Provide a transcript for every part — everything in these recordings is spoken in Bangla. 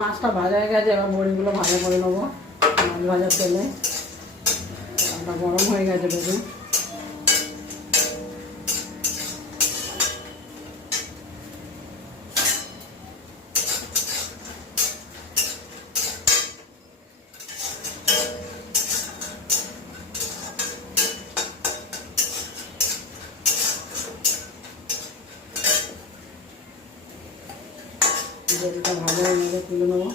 মাছটা ভাজা হয়ে গেছে, এবার বড়িগুলো ভাজা করে নেবো। মাছ ভাজার তেলে তেলটা গরম হয়ে গেছে দেখে বড়িটা ভাজা হয়ে গেছে, তুলে নেবো।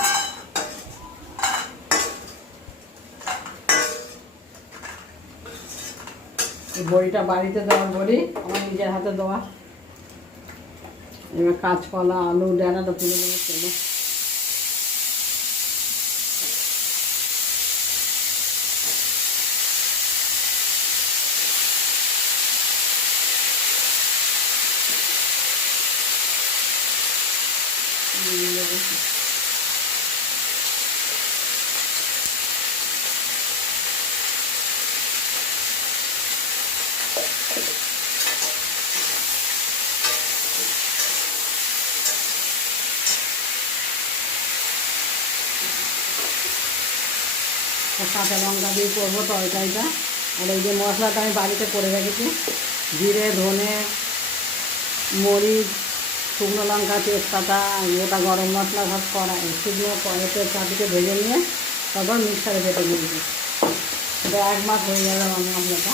এই বড়িটা বাড়িতে দেওয়া বড়ি, আমার নিজের হাতে দেওয়া। এবার কাঁচকলা আলু ডাঁটাটা তুলে নেবো তেলে। কাঁচা লঙ্কা দিয়ে করবো তরকারিটা। আর এই যে মশলাটা আমি বাড়িতে করে রেখেছি, জিরে ধনে মরিচ শুকনো লঙ্কা তেজপাতা গোটা গরম মশলা সব করা শুকনো কড়াইতে চারদিকে ভেজে নিয়ে তারপর মিক্সারে বেটে দিয়েছি। এটা 1 মাস হয়ে যাবে আমার মশলাটা।